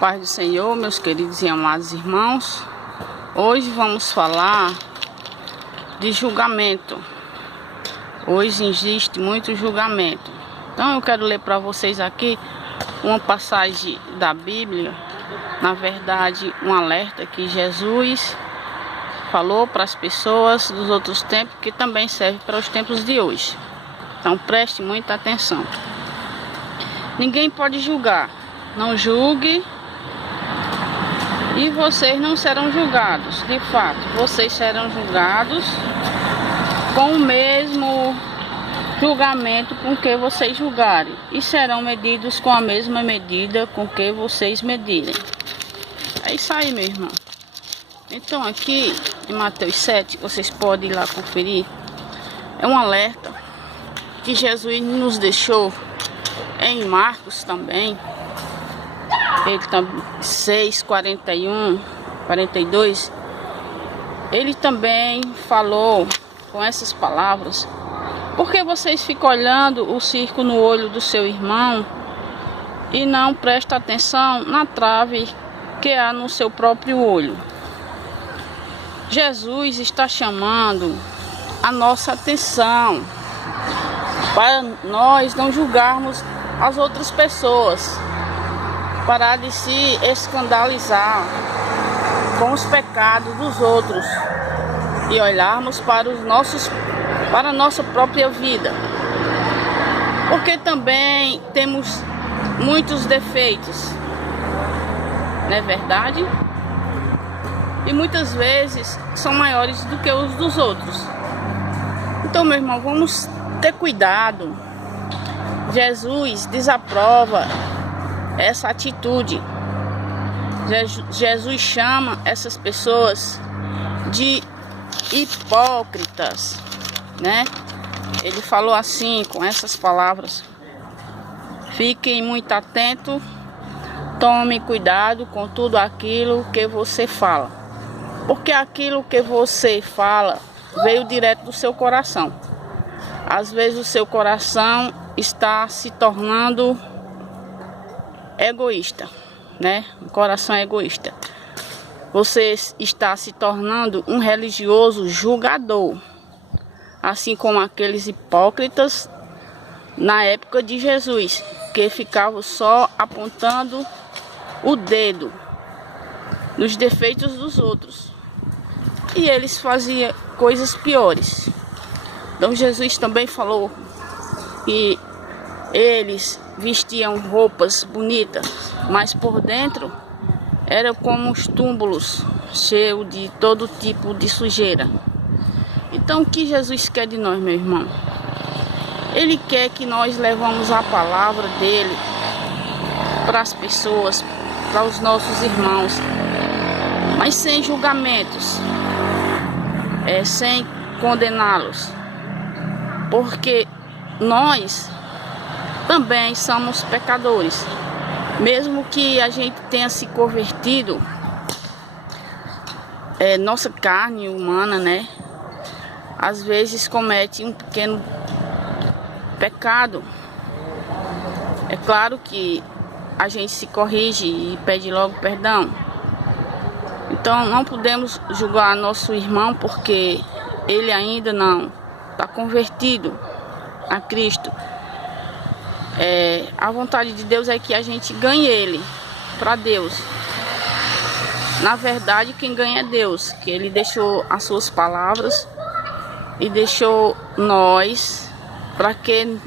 Paz do Senhor, meus queridos e amados irmãos. Hoje vamos falar de julgamento. Hoje existe muito julgamento. Então eu quero ler para vocês aqui uma passagem da Bíblia. Na verdade, um alerta que Jesus falou para as pessoas dos outros tempos, que também serve para os tempos de hoje. Então preste muita atenção. Ninguém pode julgar. Não julgue e vocês não serão julgados. De fato, vocês serão julgados com o mesmo julgamento com que vocês julgarem, e serão medidos com a mesma medida com que vocês medirem. É isso aí, meu irmão. Então aqui em Mateus 7, vocês podem ir lá conferir. É um alerta que Jesus nos deixou em Marcos também. Ele também 6, 41, 42. Ele também falou com essas palavras: por que vocês ficam olhando o circo no olho do seu irmão e não prestam atenção na trave que há no seu próprio olho? Jesus está chamando a nossa atenção para nós não julgarmos as outras pessoas, parar de se escandalizar com os pecados dos outros e olharmos para a nossa própria vida, porque também temos muitos defeitos, não é verdade? E muitas vezes são maiores do que os dos outros. Então, meu irmão, vamos ter cuidado. Jesus desaprova essa atitude. Jesus chama essas pessoas de hipócritas, né? Ele falou assim, com essas palavras: fiquem muito atentos, tome cuidado com tudo aquilo que você fala, porque aquilo que você fala veio direto do seu coração. Às vezes o seu coração está se tornando egoísta, né? Um coração egoísta. Você está se tornando um religioso julgador, assim como aqueles hipócritas na época de Jesus, que ficavam só apontando o dedo nos defeitos dos outros, e eles faziam coisas piores. Então Jesus também falou que eles vestiam roupas bonitas, mas por dentro era como os túmulos cheios de todo tipo de sujeira. Então o que Jesus quer de nós, meu irmão? Ele quer que nós levamos a palavra dele para as pessoas, para os nossos irmãos, mas sem julgamentos, sem condená-los, porque nós também somos pecadores. Mesmo que a gente tenha se convertido, nossa carne humana, né, às vezes comete um pequeno pecado. É claro que a gente se corrige e pede logo perdão. Então não podemos julgar nosso irmão porque ele ainda não está convertido a Cristo. A vontade de Deus é que a gente ganhe ele para Deus. Na verdade, quem ganha é Deus, que ele deixou as suas palavras e deixou nós para que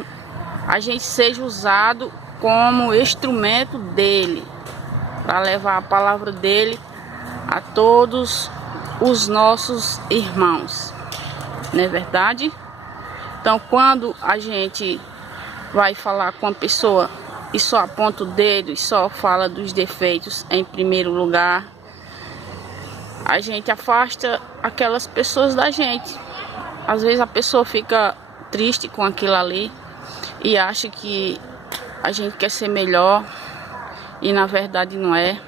a gente seja usado como instrumento dele, para levar a palavra dele a todos os nossos irmãos, não é verdade? Então, quando a gente vai falar com a pessoa e só aponta o dedo e só fala dos defeitos em primeiro lugar, a gente afasta aquelas pessoas da gente. Às vezes a pessoa fica triste com aquilo ali e acha que a gente quer ser melhor, e na verdade não é.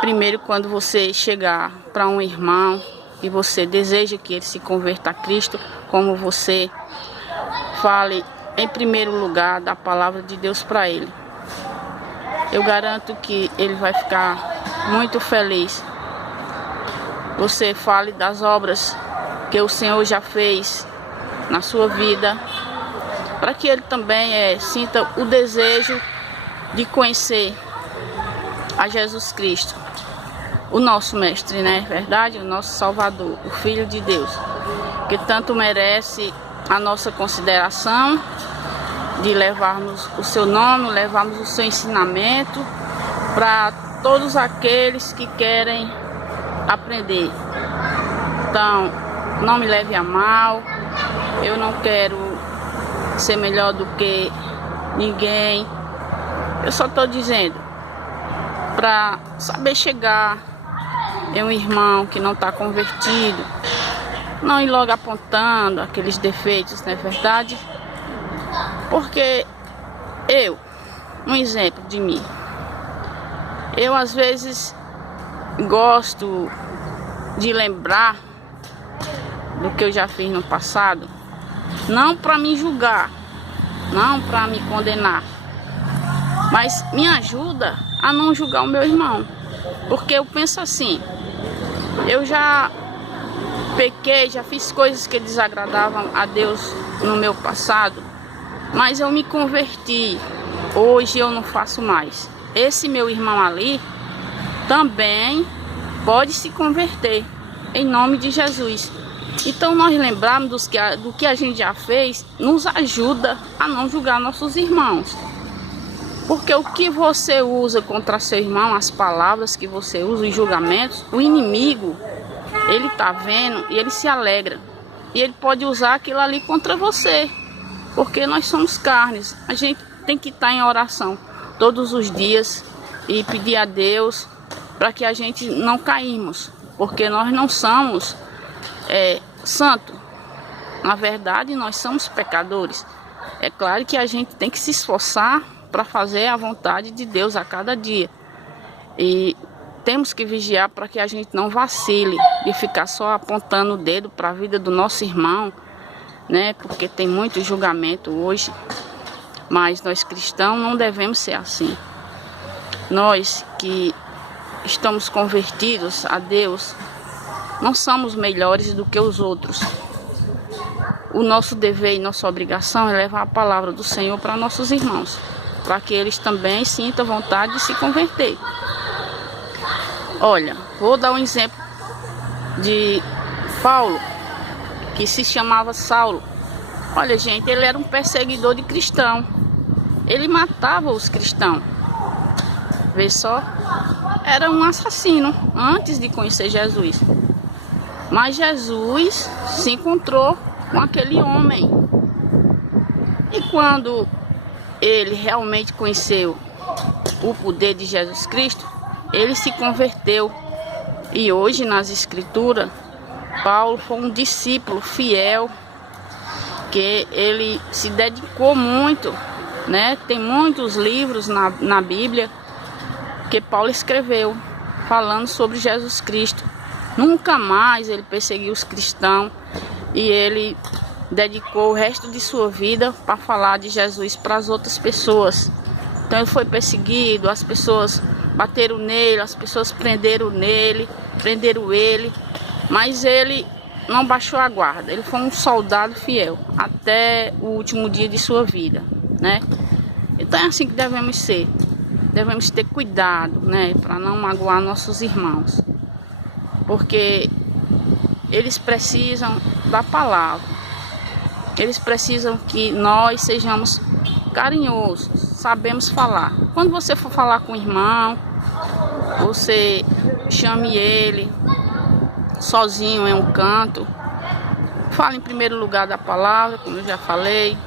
Primeiro, quando você chegar para um irmão e você deseja que ele se converta a Cristo, como você fale em primeiro lugar da palavra de Deus para ele. eu garanto que ele vai ficar muito feliz. Você fale das obras que o Senhor já fez na sua vida, para que ele também sinta o desejo de conhecer a Jesus Cristo, o nosso mestre, né? Verdade? O nosso Salvador, o Filho de Deus, que tanto merece a nossa consideração, de levarmos o seu nome, levarmos o seu ensinamento para todos aqueles que querem aprender. Então, não me leve a mal, eu não quero ser melhor do que ninguém, eu só estou dizendo para saber chegar em um irmão que não está convertido, não ir logo apontando aqueles defeitos, não é verdade? Porque um exemplo de mim, eu às vezes gosto de lembrar do que eu já fiz no passado, não para me julgar, não para me condenar, mas me ajuda a não julgar o meu irmão. Porque eu penso assim, eu já pequei, já fiz coisas que desagradavam a Deus no meu passado, mas eu me converti, hoje eu não faço mais. Esse meu irmão ali também pode se converter, em nome de Jesus. Então nós lembrarmos do que a gente já fez, nos ajuda a não julgar nossos irmãos. Porque o que você usa contra seu irmão, as palavras que você usa, os julgamentos, o inimigo, ele está vendo e ele se alegra. E ele pode usar aquilo ali contra você. Porque nós somos carnes, a gente tem que estar em oração todos os dias e pedir a Deus para que a gente não caímos, porque nós não somos santos. Na verdade, nós somos pecadores. É claro que a gente tem que se esforçar para fazer a vontade de Deus a cada dia. E temos que vigiar para que a gente não vacile de ficar só apontando o dedo para a vida do nosso irmão, né? Porque tem muito julgamento hoje, mas nós cristãos não devemos ser assim. Nós que estamos convertidos a Deus, não somos melhores do que os outros. O nosso dever e nossa obrigação é levar a palavra do Senhor para nossos irmãos, para que eles também sintam vontade de se converter. Olha, vou dar um exemplo de Paulo, que se chamava Saulo. Olha, gente, ele era um perseguidor de cristão. Ele matava os cristãos. Vê só, era um assassino antes de conhecer Jesus. Mas Jesus se encontrou com aquele homem. E quando ele realmente conheceu o poder de Jesus Cristo, ele se converteu. E hoje nas Escrituras, Paulo foi um discípulo fiel, que ele se dedicou muito, né? Tem muitos livros na Bíblia que Paulo escreveu falando sobre Jesus Cristo. Nunca mais ele perseguiu os cristãos e ele dedicou o resto de sua vida para falar de Jesus para as outras pessoas. Então ele foi perseguido, as pessoas bateram nele, as pessoas prenderam ele, mas ele não baixou a guarda. Ele foi um soldado fiel até o último dia de sua vida, né? Então é assim que devemos ser. Devemos ter cuidado, né, para não magoar nossos irmãos, porque eles precisam da palavra. Eles precisam que nós sejamos carinhosos, sabemos falar. Quando você for falar com o irmão, você chame ele sozinho em um canto. Fale em primeiro lugar da palavra, como eu já falei.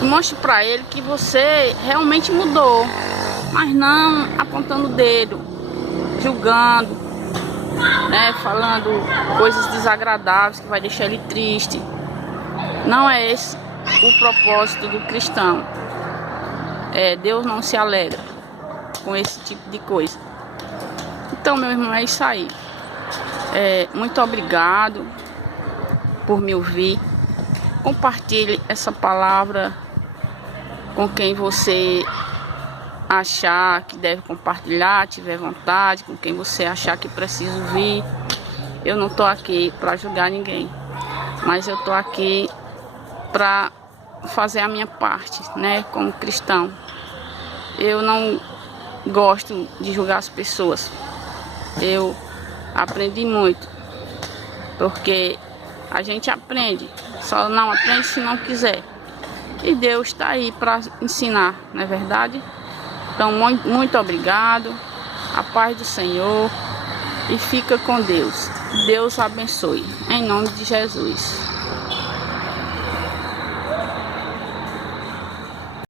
Mostre para ele que você realmente mudou, mas não apontando o dedo, julgando, né, falando coisas desagradáveis que vai deixar ele triste. Não é esse o propósito do cristão. Deus não se alegra com esse tipo de coisa. Então, meu irmão, é isso aí. Muito obrigado por me ouvir. Compartilhe essa palavra com quem você achar que deve compartilhar, tiver vontade, com quem você achar que precisa ouvir. Eu não tô aqui para julgar ninguém, mas eu tô aqui para fazer a minha parte, né, como cristão. Eu não gosto de julgar as pessoas. Eu aprendi muito, porque a gente aprende, só não aprende se não quiser. E Deus está aí para ensinar, não é verdade? Então, muito obrigado, a paz do Senhor, e fica com Deus. Deus abençoe, em nome de Jesus.